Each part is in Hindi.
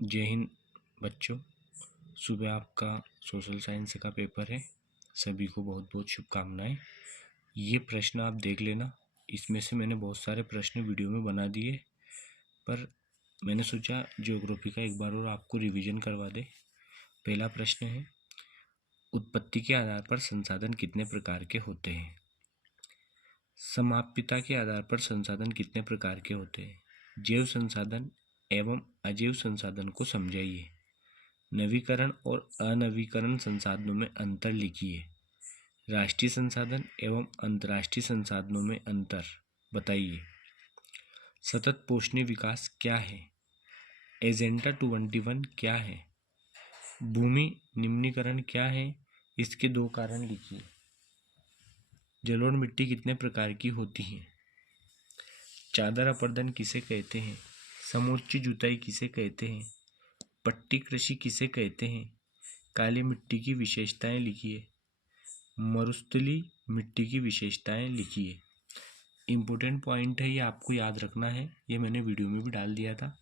जय हिंद बच्चों। सुबह आपका सोशल साइंस का पेपर है। सभी को बहुत बहुत शुभकामनाएं। ये प्रश्न आप देख लेना। इसमें से मैंने बहुत सारे प्रश्न वीडियो में बना दिए, पर मैंने सोचा ज्योग्राफी का एक बार और आपको रिवीजन करवा दे। पहला प्रश्न है, उत्पत्ति के आधार पर संसाधन कितने प्रकार के होते हैं? समाप्यता के आधार पर संसाधन कितने प्रकार के होते हैं? जैव संसाधन एवं अजैव संसाधन को समझाइए। नवीकरण और अनवीकरण संसाधनों में अंतर लिखिए। राष्ट्रीय संसाधन एवं अंतर्राष्ट्रीय संसाधनों में अंतर बताइए। सतत पोषणीय विकास क्या है? एजेंडा 21 क्या है? भूमि निम्नीकरण क्या है? इसके 2 कारण लिखिए। जलोढ़ मिट्टी कितने प्रकार की होती है? चादर अपर्दन किसे कहते हैं? समोच्च जुताई किसे कहते हैं? पट्टी कृषि किसे कहते हैं? काली मिट्टी की विशेषताएं लिखिए। मरुस्थली मिट्टी की विशेषताएं लिखिए। इम्पोर्टेंट पॉइंट है, ये आपको याद रखना है। ये मैंने वीडियो में भी डाल दिया था।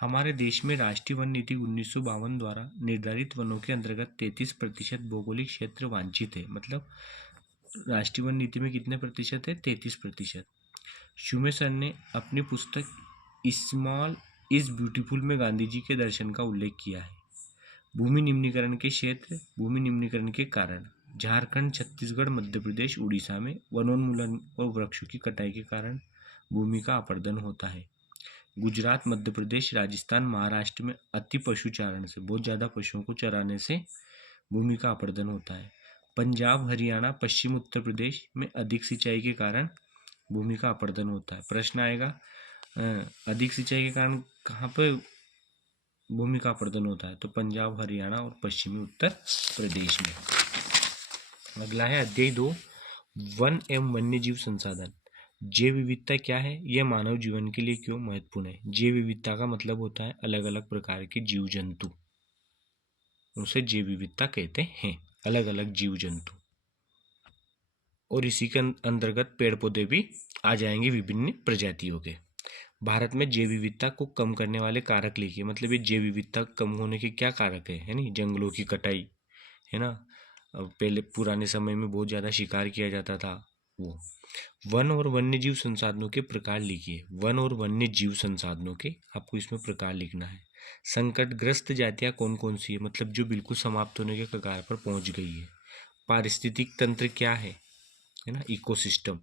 हमारे देश में राष्ट्रीय वन नीति 1952 द्वारा निर्धारित वनों के अंतर्गत 33% भौगोलिक क्षेत्र वांछित है। मतलब राष्ट्रीय वन नीति में कितने प्रतिशत है? 33%। शुमे सर ने अपनी पुस्तक स्मॉल इज ब्यूटीफुल में गांधी जी के दर्शन का उल्लेख किया है। भूमि निम्नीकरण के क्षेत्र, भूमि निम्नीकरण के कारण झारखंड, छत्तीसगढ़, मध्य प्रदेश, उड़ीसा में वनोन्मूलन और वृक्षों की कटाई के कारण भूमि का अपरदन होता है। गुजरात, मध्य प्रदेश, राजस्थान, महाराष्ट्र में अति पशुचारण से, बहुत ज़्यादा पशुओं को चराने से भूमि का अपरदन होता है। पंजाब, हरियाणा, पश्चिम उत्तर प्रदेश में अधिक सिंचाई के कारण भूमि का अपरदन होता है। प्रश्न आएगा, अधिक सिंचाई के कारण कहाँ पर भूमि का अपरदन होता है? तो पंजाब, हरियाणा और पश्चिमी उत्तर प्रदेश में। अगला है अध्याय 2, वन एवं वन्य जीव संसाधन। जैव विविधता क्या है? यह मानव जीवन के लिए क्यों महत्वपूर्ण है? जैव विविधता का मतलब होता है अलग अलग प्रकार के जीव जंतु, उसे जैव विविधता कहते हैं। अलग अलग जीव जंतु, और इसी के अंतर्गत पेड़ पौधे भी आ जाएंगे विभिन्न प्रजातियों के। भारत में जैव विविधता को कम करने वाले कारक लिखिए। मतलब ये जैव विविधता कम होने के क्या कारक है नहीं? जंगलों की कटाई है ना, पहले पुराने समय में बहुत ज़्यादा शिकार किया जाता था वो। वन और वन्य जीव संसाधनों के प्रकार लिखिए। वन और वन्य जीव संसाधनों के आपको इसमें प्रकार लिखना है। संकटग्रस्त जातियाँ कौन कौन सी है? मतलब जो बिल्कुल समाप्त होने के कगार पर पहुंच गई है। पारिस्थितिक तंत्र क्या है ना, इकोसिस्टम।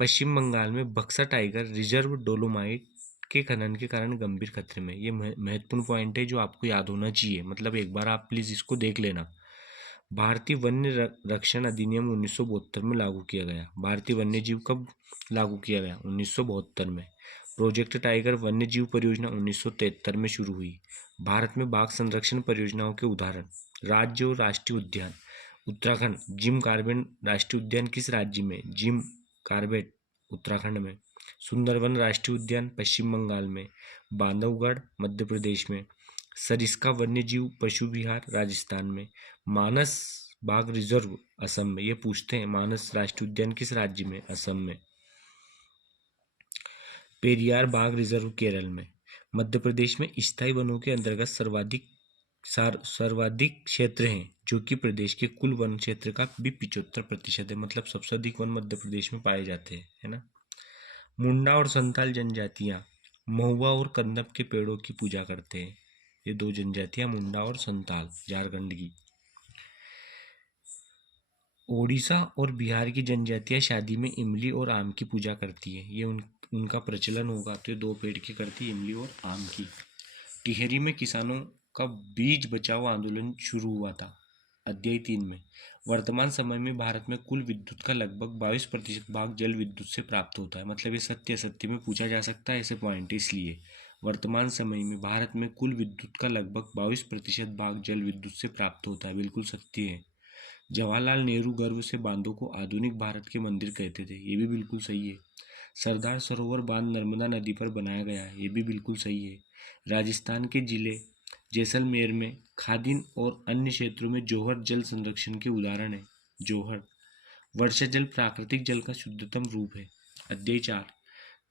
पश्चिम बंगाल में बक्सा टाइगर रिजर्व डोलोमाइट के खनन के कारण गंभीर खतरे में। ये महत्वपूर्ण पॉइंट है जो आपको याद होना चाहिए। मतलब एक बार आप प्लीज़ इसको देख लेना। भारतीय वन्य रक्षण अधिनियम 1972 में लागू किया गया। भारतीय वन्य जीव कब लागू किया गया? 1972 में। प्रोजेक्ट टाइगर वन्य जीव परियोजना 1973 में शुरू हुई। भारत में बाघ संरक्षण परियोजनाओं के उदाहरण। राज्य और राष्ट्रीय उद्यान। उत्तराखंड जिम कार्बेट राष्ट्रीय उद्यान किस राज्य में? जिम कार्बेट उत्तराखंड में। सुंदरवन राष्ट्रीय उद्यान पश्चिम बंगाल में। बांधवगढ़ मध्य प्रदेश में। सरिस्का वन्य जीव पशु विहार राजस्थान में। मानस बाघ रिजर्व असम में। ये पूछते हैं मानस राष्ट्रीय उद्यान किस राज्य में? असम में। पेरियार बाघ रिजर्व केरल में। मध्य प्रदेश में स्थायी वनों के अंतर्गत सर्वाधिक क्षेत्र हैं, जो कि प्रदेश के कुल वन क्षेत्र का भी 75% है। मतलब सबसे अधिक वन मध्य प्रदेश में पाए जाते हैं, है ना। मुंडा और संथाल जनजातियां महुआ और कंदप के पेड़ों की पूजा करते हैं। ये 2 जनजातियां मुंडा और संथाल झारखंड की। ओडिशा और बिहार की जनजातियां शादी में इमली और आम की पूजा करती है। ये उनका प्रचलन होगा, तो ये 2 पेड़ की करती है, इमली और आम की। टिहरी में किसानों का बीज बचाओ आंदोलन शुरू हुआ था। अध्याय 3 में। वर्तमान समय में भारत में कुल विद्युत का लगभग 22% भाग जल विद्युत से प्राप्त होता है। मतलब ये सत्य असत्य में पूछा जा सकता है ऐसे पॉइंट। इसलिए वर्तमान समय में भारत में कुल विद्युत का लगभग 22% भाग जल विद्युत से प्राप्त होता है। बिल्कुल सत्य है। जवाहरलाल नेहरू गर्व से बांधों को आधुनिक भारत के मंदिर कहते थे। ये भी बिल्कुल सही है। सरदार सरोवर बांध नर्मदा नदी पर बनाया गया है। ये भी बिल्कुल सही है। राजस्थान के जिले जैसलमेर में खादीन और अन्य क्षेत्रों में जोहर जल संरक्षण के उदाहरण है। जोहर। वर्षा जल प्राकृतिक जल का शुद्धतम रूप है। अध्याय 4,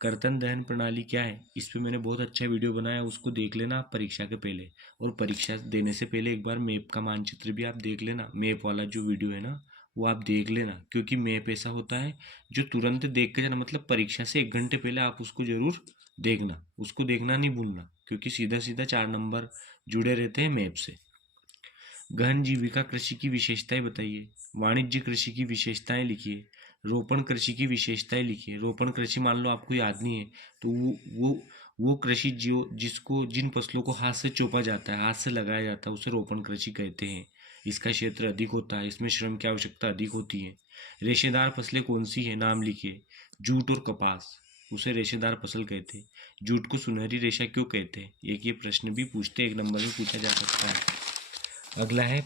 कर्तन दहन प्रणाली क्या है, इस पे मैंने बहुत अच्छा वीडियो बनाया, उसको देख लेना आप परीक्षा के पहले। और परीक्षा देने से पहले एक बार मैप का मानचित्र भी आप देख लेना, मैप वाला जो वीडियो है ना वो आप देख लेना, क्योंकि मैप ऐसा होता है जो तुरंत देख के जाना, मतलब परीक्षा से 1 घंटे पहले आप उसको जरूर देखना, उसको देखना नहीं भूलना, क्योंकि सीधा सीधा 4 नंबर जुड़े रहते हैं मैप से। गहन जीविका कृषि की विशेषताएं बताइए। वाणिज्य कृषि की विशेषताएं लिखिए। रोपण कृषि की विशेषताएं लिखिए। रोपण कृषि मान लो आपको याद नहीं है तो वो कृषि जो जिसको जिन फसलों को हाथ से चोपा जाता है, हाथ से लगाया जाता है, उसे रोपण कृषि कहते हैं। इसका क्षेत्र अधिक होता है, इसमें श्रम की आवश्यकता अधिक होती है। रेशेदार फसलें कौन सी है, नाम लिखिए। जूट और कपास, उसे रेशेदार फसल कहते हैं। जूट को सुनहरी रेशा क्यों कहते हैं, एक ये प्रश्न भी पूछते, 1 नंबर में पूछा जा सकता है। अगला है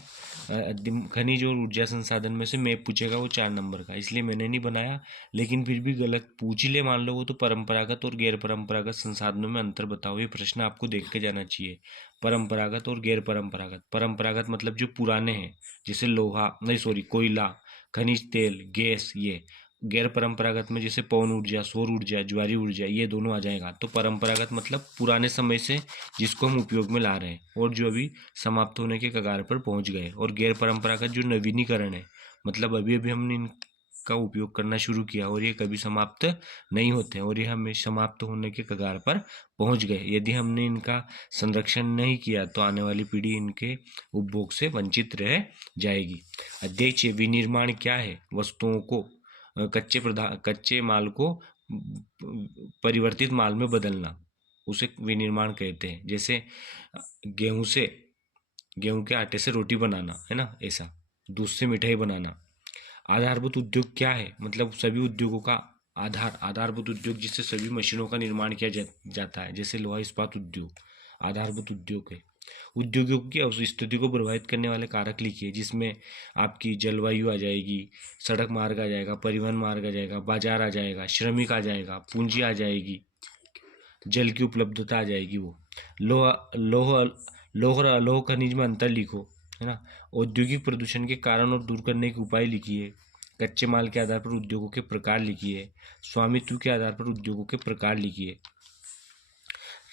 खनिज और ऊर्जा संसाधन में से मैप पूछेगा, वो 4 नंबर का, इसलिए मैंने नहीं बनाया, लेकिन फिर भी गलत पूछ ही ले मान लो वो तो। परंपरागत और गैर परंपरागत संसाधनों में अंतर बताओ, ये प्रश्न आपको देख के जाना चाहिए। परंपरागत और गैर परंपरागत, परंपरागत मतलब जो पुराने हैं, जैसे लोहा नहीं सॉरी कोयला, खनिज तेल, गैस, ये। गैर परंपरागत में जैसे पवन ऊर्जा, सौर ऊर्जा, ज्वारी ऊर्जा, ये दोनों आ जाएगा। तो परंपरागत मतलब पुराने समय से जिसको हम उपयोग में ला रहे हैं और जो अभी समाप्त होने के कगार पर पहुंच गए। और गैर परंपरागत जो नवीनीकरण है, मतलब अभी अभी हमने इनका उपयोग करना शुरू किया और ये कभी समाप्त नहीं होते और ये हमें समाप्त होने के कगार पर पहुंच गए। यदि हमने इनका संरक्षण नहीं किया तो आने वाली पीढ़ी इनके उपभोग से वंचित रह जाएगी। देखिए विनिर्माण क्या है, वस्तुओं को कच्चे माल को परिवर्तित माल में बदलना, उसे विनिर्माण कहते हैं। जैसे गेहूं के आटे से रोटी बनाना है ना, ऐसा। दूध से मिठाई बनाना। आधारभूत उद्योग क्या है, मतलब सभी उद्योगों का आधारभूत उद्योग जिससे सभी मशीनों का निर्माण किया जाता है, जैसे लोहा इस्पात उद्योग आधारभूत उद्योग है। उद्योगों की स्थिति को प्रभावित करने वाले कारक लिखिए, जिसमें आपकी जलवायु आ जाएगी, सड़क मार्ग आ जाएगा, परिवहन मार्ग आ जाएगा, बाजार आ जाएगा, श्रमिक आ जाएगा, पूंजी आ जाएगी, जल की उपलब्धता आ जाएगी। वो लोह लोह लोह और अलोह खनिज में अंतर लिखो, है ना। औद्योगिक प्रदूषण के कारण और दूर करने के उपाय लिखिए। कच्चे माल के आधार पर उद्योगों के प्रकार लिखिए। स्वामित्व के आधार पर उद्योगों के प्रकार लिखिए।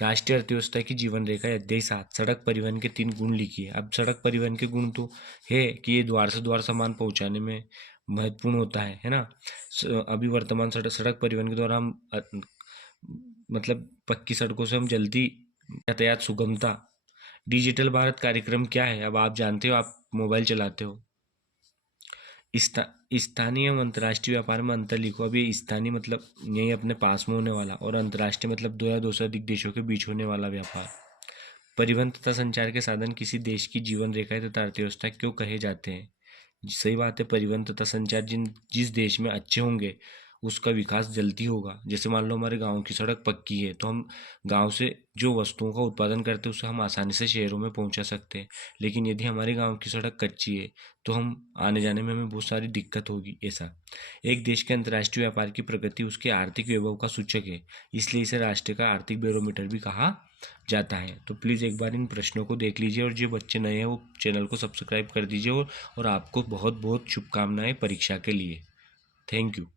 राष्ट्रीय अर्थव्यवस्था की जीवन रेखा अध्याय 7, सड़क परिवहन के 3 गुण लिखिए। अब सड़क परिवहन के गुण तो है कि ये द्वार से द्वार सामान पहुंचाने में महत्वपूर्ण होता है ना। अभी वर्तमान सड़क परिवहन के द्वारा हम मतलब पक्की सड़कों से हम जल्दी यातायात सुगमता। डिजिटल भारत कार्यक्रम क्या है, अब आप जानते हो, आप मोबाइल चलाते हो। स्थानीय एवं अंतर्राष्ट्रीय व्यापार में अंतर लिखो। अब ये स्थानीय मतलब यही अपने पास में होने वाला, और अंतर्राष्ट्रीय मतलब 2 या 2 से अधिक देशों के बीच होने वाला व्यापार। परिवहन तथा संचार के साधन किसी देश की जीवन रेखा तथा अर्थव्यवस्था क्यों कहे जाते हैं। सही बात है, परिवहन तथा संचार जिस देश में अच्छे होंगे उसका विकास जल्दी होगा। जैसे मान लो हमारे गांव की सड़क पक्की है तो हम गांव से जो वस्तुओं का उत्पादन करते हैं उसे हम आसानी से शहरों में पहुंचा सकते हैं। लेकिन यदि हमारे गांव की सड़क कच्ची है तो हम आने जाने में हमें बहुत सारी दिक्कत होगी। ऐसा एक देश के अंतर्राष्ट्रीय व्यापार की प्रगति उसके आर्थिक वैभव का सूचक है, इसलिए इसे राष्ट्र का आर्थिक बैरोमीटर भी कहा जाता है। तो प्लीज़ एक बार इन प्रश्नों को देख लीजिए, और जो बच्चे नए हैं वो चैनल को सब्सक्राइब कर दीजिए। और आपको बहुत बहुत शुभकामनाएं परीक्षा के लिए। Thank you.